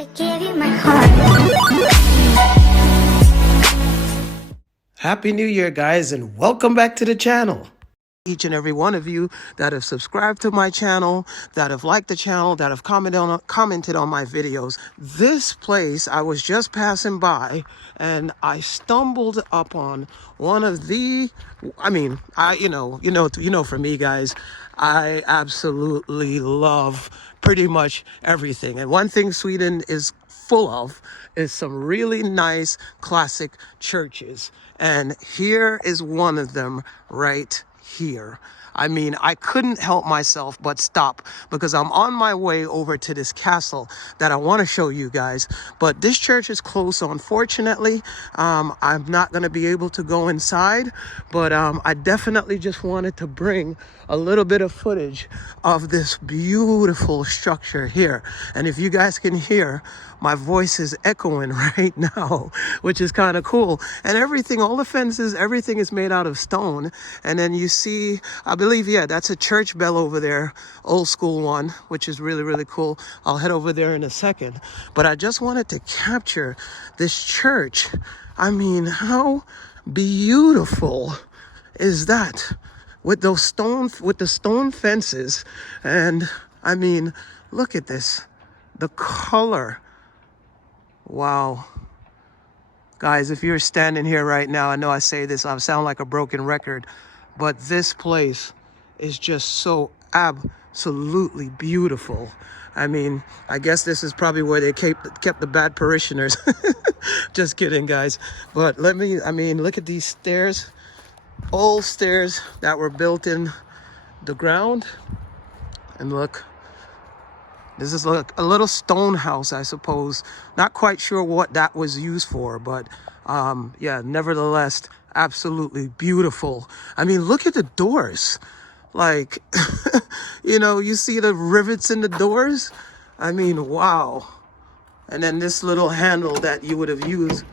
I gave you my heart. Happy New Year, guys, and welcome back to the channel. Each and every one of you that have subscribed to my channel, that have liked the channel, that have commented on my videos. This place, I was just passing by and I stumbled upon one of the, for me, guys, I absolutely love pretty much everything. And one thing Sweden is full of is some really nice classic churches. And here is one of them right here. I mean, I couldn't help myself but stop because I'm on my way over to this castle that I want to show you guys. But this church is closed, so unfortunately, I'm not going to be able to go inside. But I definitely just wanted to bring a little bit of footage of this beautiful structure here. And if you guys can hear, my voice is echoing right now, which is kind of cool. And everything, all the fences, everything is made out of stone. And then you see, I believe, yeah, that's a church bell over there, old school one, which is really, really cool. I'll head over there in a second. But I just wanted to capture this church. I mean, how beautiful is that? With those with the stone fences. And I mean, look at this, the color. Wow. Guys, if you're standing here right now, I know I say this, I sound like a broken record, but this place is just so absolutely beautiful. I mean, I guess this is probably where they kept the bad parishioners. Just kidding, guys. But look at these stairs, old stairs that were built in the ground. And look, this is like a little stone house, I suppose. Not quite sure what that was used for, but yeah, nevertheless, absolutely beautiful. I mean, look at the doors. Like, you see the rivets in the doors? I mean, wow. And then this little handle that you would have used.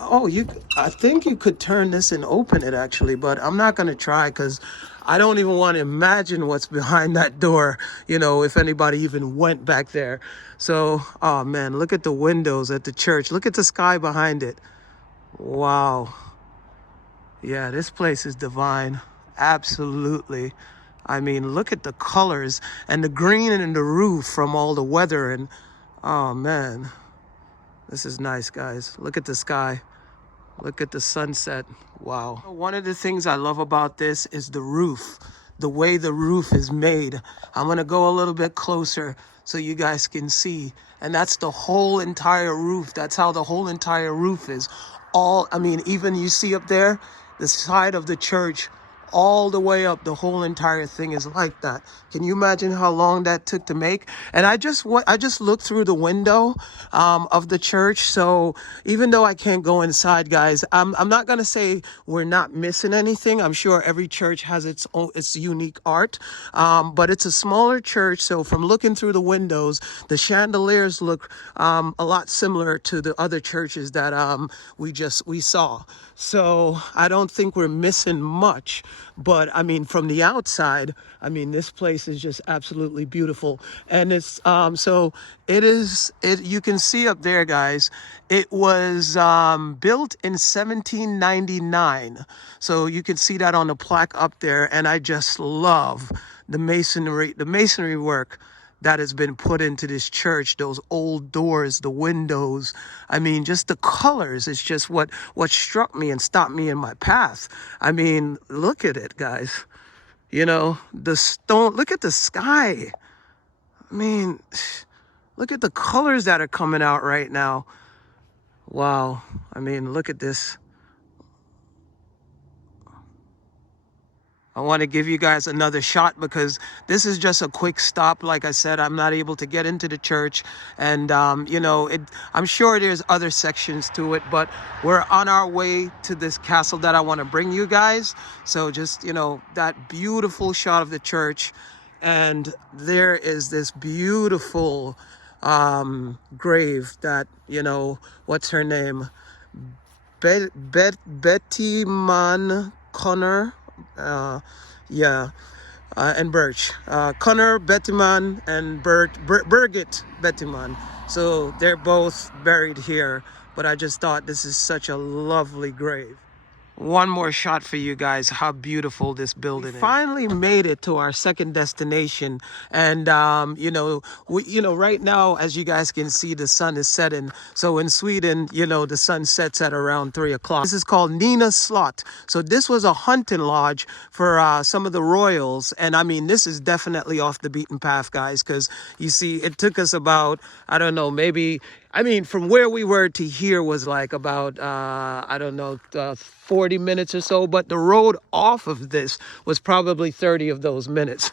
Oh, I think you could turn this and open it actually, but I'm not going to try because I don't even want to imagine what's behind that door, if anybody even went back there. So, oh man, look at the windows at the church. Look at the sky behind it. Wow. Yeah, this place is divine. Absolutely. I mean, look at the colors and the green and the roof from all the weather. And oh man, this is nice, guys. Look at the sky. Look at the sunset. Wow. One of the things I love about this is the roof, the way the roof is made. I'm going to go a little bit closer so you guys can see. And that's the whole entire roof. That's how the whole entire roof is. Even you see up there, the side of the church, all the way up, the whole entire thing is like that. Can you imagine how long that took to make? And I just looked through the window of the church. So even though I can't go inside, guys, I'm not gonna say we're not missing anything. I'm sure every church has its unique art, but it's a smaller church. So from looking through the windows, the chandeliers look a lot similar to the other churches that we saw. So I don't think we're missing much. But I mean, from the outside, I mean, this place is just absolutely beautiful. And it's you can see up there, guys, it was built in 1799. So you can see that on the plaque up there. And I just love the masonry work that has been put into this church, those old doors, the windows. I mean, just the colors is just what struck me and stopped me in my path. I mean, look at it, guys. The stone, look at the sky. I mean, look at the colors that are coming out right now. Wow. I mean, look at this. I want to give you guys another shot because this is just a quick stop. Like I said, I'm not able to get into the church. And, I'm sure there's other sections to it, but we're on our way to this castle that I want to bring you guys. So just, that beautiful shot of the church. And there is this beautiful grave that, what's her name? Betty Man Connor. And Birch. Connor Bettyman and Birgit Bettyman. So they're both buried here, but I just thought this is such a lovely grave. One more shot for you guys, how beautiful this building is. We finally made it to our second destination. And, right now, as you guys can see, the sun is setting. So in Sweden, the sun sets at around 3 o'clock. This is called Nina Slot. So this was a hunting lodge for some of the royals. And I mean, this is definitely off the beaten path, guys, because you see, it took us about, I don't know, maybe, I mean, from where we were to here was like about, 40 minutes or so, but the road off of this was probably 30 of those minutes,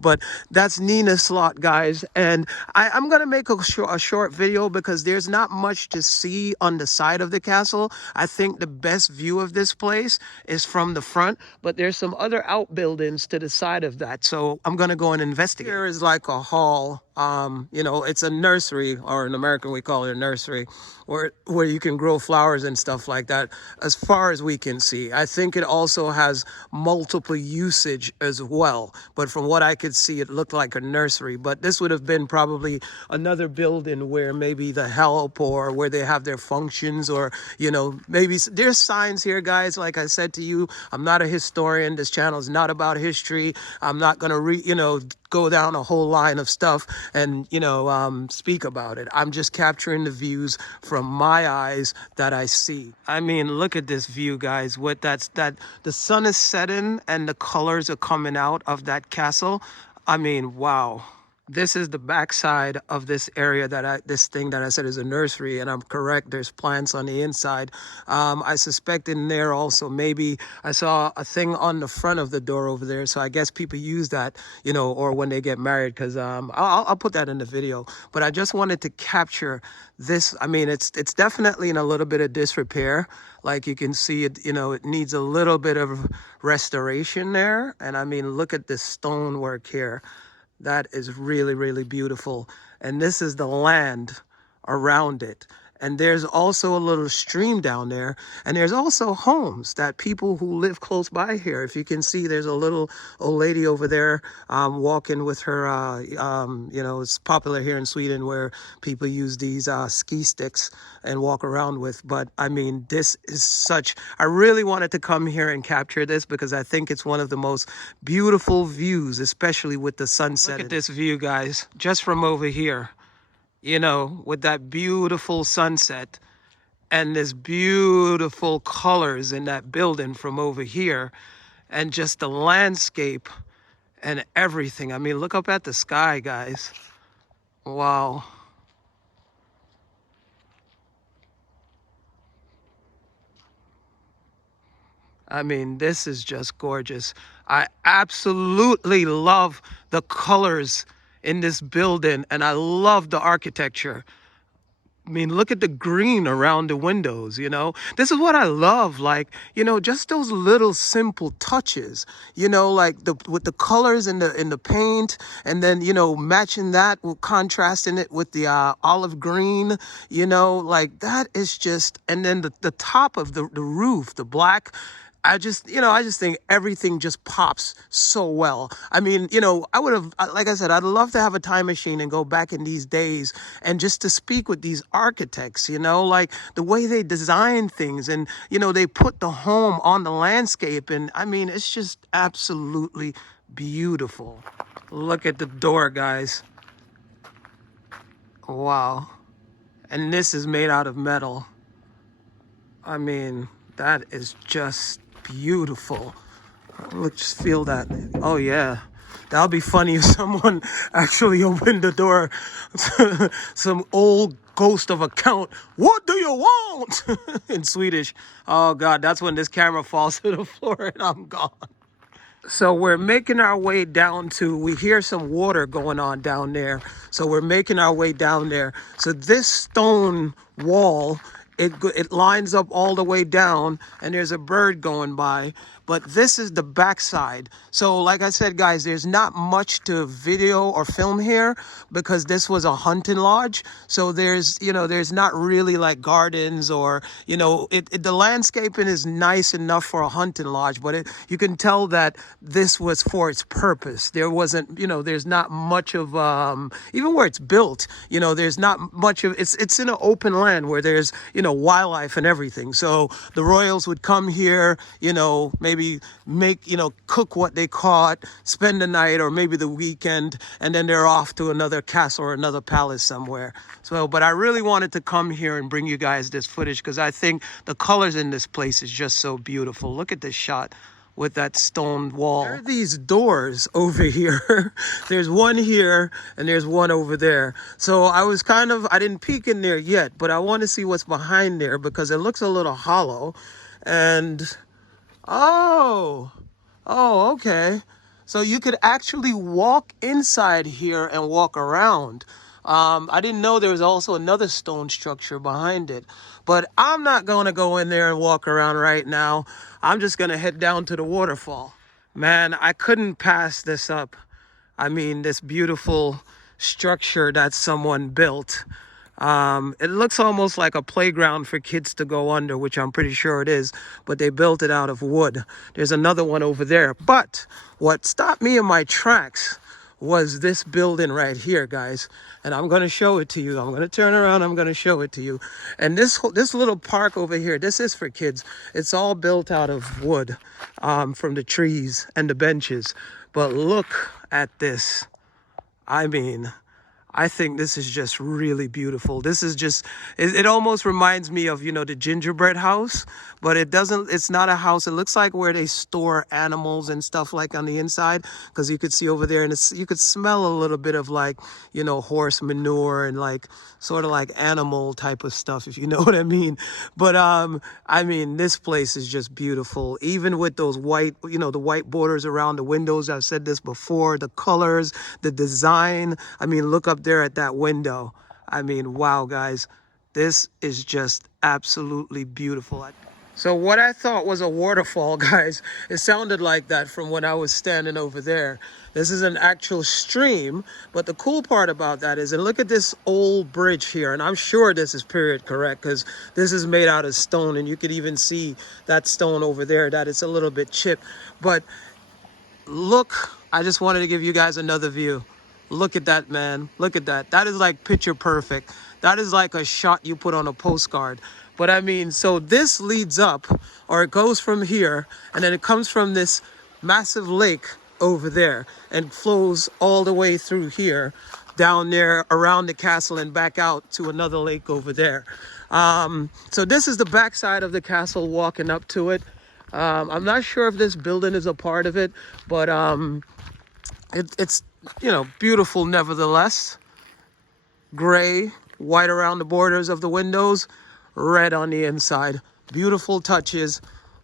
but that's Nina Slot, guys. And I'm going to make a short video because there's not much to see on the side of the castle. I think the best view of this place is from the front, but there's some other outbuildings to the side of that. So I'm going to go and investigate. Here is like a hall. It's a nursery, or in American we call it a nursery, where you can grow flowers and stuff like that. As far as we can see, I think it also has multiple usage as well. But from what I could see, it looked like a nursery. But this would have been probably another building where maybe the help or where they have their functions, or maybe there's signs here, guys. Like I said to you, I'm not a historian. This channel is not about history. I'm not gonna go down a whole line of stuff and speak about it. I'm just capturing the views from my eyes that I see. I mean, look at this view, guys. What that the sun is setting and the colors are coming out of that castle. I mean, wow. This is the backside of this area this thing that I said is a nursery, and I'm correct. There's plants on the inside. I suspect in there also, maybe I saw a thing on the front of the door over there. So I guess people use that, or when they get married, because I'll put that in the video. But I just wanted to capture this. I mean, it's definitely in a little bit of disrepair. Like you can see it, it needs a little bit of restoration there. And I mean, look at this stonework here. That is really, really beautiful. And this is the land around it. And there's also a little stream down there. And there's also homes that people who live close by here. If you can see, there's a little old lady over there walking with her, it's popular here in Sweden where people use these ski sticks and walk around with. But I mean, this is I really wanted to come here and capture this because I think it's one of the most beautiful views, especially with the sunset. Look at this view, guys, just from over here. With that beautiful sunset and this beautiful colors in that building from over here, and just the landscape and everything. I mean, look up at the sky, guys. Wow. I mean, this is just gorgeous. I absolutely love the colors in this building, and I love the architecture. I mean, look at the green around the windows, This is what I love, like, just those little simple touches, like with the colors in the paint, and then, matching that, contrasting it with the olive green, like that is just, and then the top of the roof, the black. I just think everything just pops so well. I mean, I would have, like I said, I'd love to have a time machine and go back in these days and just to speak with these architects, like the way they design things, and, they put the home on the landscape. And I mean, it's just absolutely beautiful. Look at the door, guys. Wow. And this is made out of metal. I mean, that is just beautiful. Look, just feel that. Oh yeah, that'll be funny if someone actually opened the door. Some old ghost of a count. What do you want? In Swedish. Oh God, that's when this camera falls to the floor and I'm gone. So we're making our way down we hear some water going on down there. So we're making our way down there. So this stone wall, it lines up all the way down, and there's a bird going by. but this is the backside. So like I said, guys, there's not much to video or film here because this was a hunting lodge. So there's, there's not really like gardens or, the landscaping is nice enough for a hunting lodge, but you can tell that this was for its purpose. There wasn't, there's not much of, even where it's built, there's not much of, it's in an open land where there's, wildlife and everything. So the royals would come here, maybe make, cook what they caught, spend the night or maybe the weekend, and then they're off to another castle or another palace somewhere. So, but I really wanted to come here and bring you guys this footage because I think the colors in this place is just so beautiful. Look at this shot with that stone wall. There are these doors over here. There's one here and there's one over there. So I didn't peek in there yet, but I want to see what's behind there because it looks a little hollow. And, oh, okay. So you could actually walk inside here and walk around. I didn't know there was also another stone structure behind it, but I'm not going to go in there and walk around right now. I'm just going to head down to the waterfall. Man, I couldn't pass this up. I mean, this beautiful structure that someone built. It looks almost like a playground for kids to go under, which I'm pretty sure it is, but they built it out of wood. There's another one over there. But what stopped me in my tracks was this building right here, guys. And I'm going to show it to you. I'm going to turn around. I'm going to show it to you. And this little park over here, this is for kids. It's all built out of wood from the trees and the benches. But look at this. I mean, I think this is just really beautiful. This is just, it almost reminds me of, the gingerbread house, but it's not a house. It looks like where they store animals and stuff like on the inside, because you could see over there and you could smell a little bit of like, horse manure and like sort of like animal type of stuff, if you know what I mean. But I mean, this place is just beautiful, even with those white, the white borders around the windows. I've said this before, the colors, the design. I mean, look up there at that window. I mean, wow, guys, this is just absolutely beautiful. So what I thought was a waterfall, guys, it sounded like that from when I was standing over there. This is an actual stream, but the cool part about that is, and look at this old bridge here, and I'm sure this is period correct because this is made out of stone, and you could even see that stone over there that it's a little bit chipped. But look, I just wanted to give you guys another view. Look at that, man. Look at that. That is like picture perfect. That is like a shot you put on a postcard. But I mean, so this leads up, or it goes from here, and then it comes from this massive lake over there and flows all the way through here, down there, around the castle and back out to another lake over there. So this is the backside of the castle, walking up to it. I'm not sure if this building is a part of it, but it's beautiful nevertheless. Gray, white around the borders of the windows, red on the inside. Beautiful touches,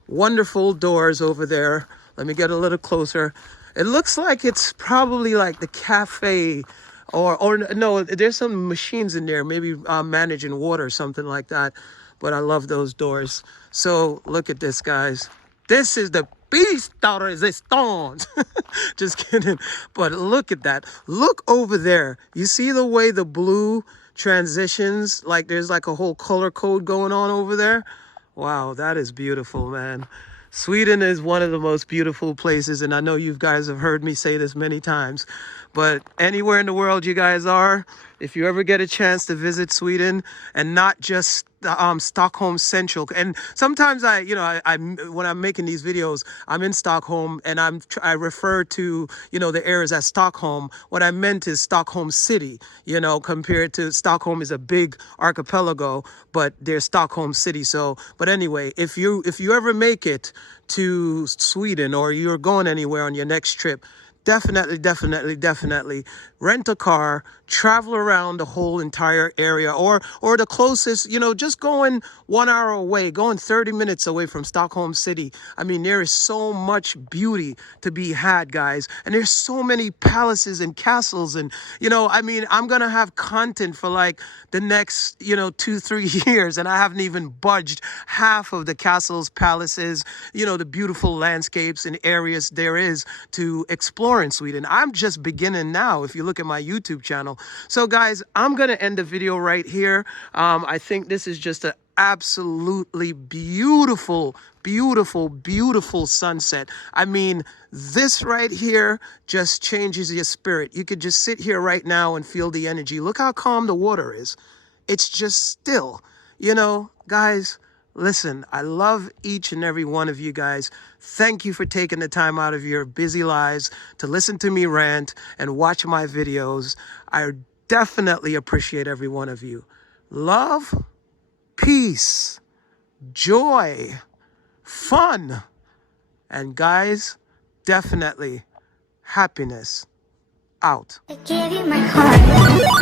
wonderful doors over there. Let me get a little closer. It looks like it's probably like the cafe, or no, there's some machines in there, maybe managing water or something like that. But I love those doors. So look at this, guys. This is the beast out of the stones. Just kidding. But look at that. Look over there. You see the way the blue transitions? Like there's like a whole color code going on over there. Wow, that is beautiful, man. Sweden is one of the most beautiful places, and I know you guys have heard me say this many times, but anywhere in the world you guys are, if you ever get a chance to visit Sweden, and not just Stockholm Central. And sometimes I when I'm making these videos, I'm in Stockholm and I refer to, the areas as Stockholm. What I meant is Stockholm City, compared to Stockholm is a big archipelago, but there's Stockholm City. So, but anyway, if you ever make it to Sweden or you're going anywhere on your next trip, definitely rent a car, travel around the whole entire area, or the closest, just going 1 hour away, going 30 minutes away from Stockholm City. I mean, there is so much beauty to be had, guys. And there's so many palaces and castles. And, I'm going to have content for like the next, 2, 3 years. And I haven't even budged half of the castles, palaces, the beautiful landscapes and areas there is to explore in Sweden. I'm just beginning now if you look at my YouTube channel. So guys, I'm going to end the video right here. I think this is just an absolutely beautiful, beautiful, beautiful sunset. I mean, this right here just changes your spirit. You could just sit here right now and feel the energy. Look how calm the water is. It's just still, guys. Listen, I love each and every one of you guys. Thank you for taking the time out of your busy lives to listen to me rant and watch my videos. I definitely appreciate every one of you. Love, peace, joy, fun, and guys, definitely happiness out. I gave you my heart.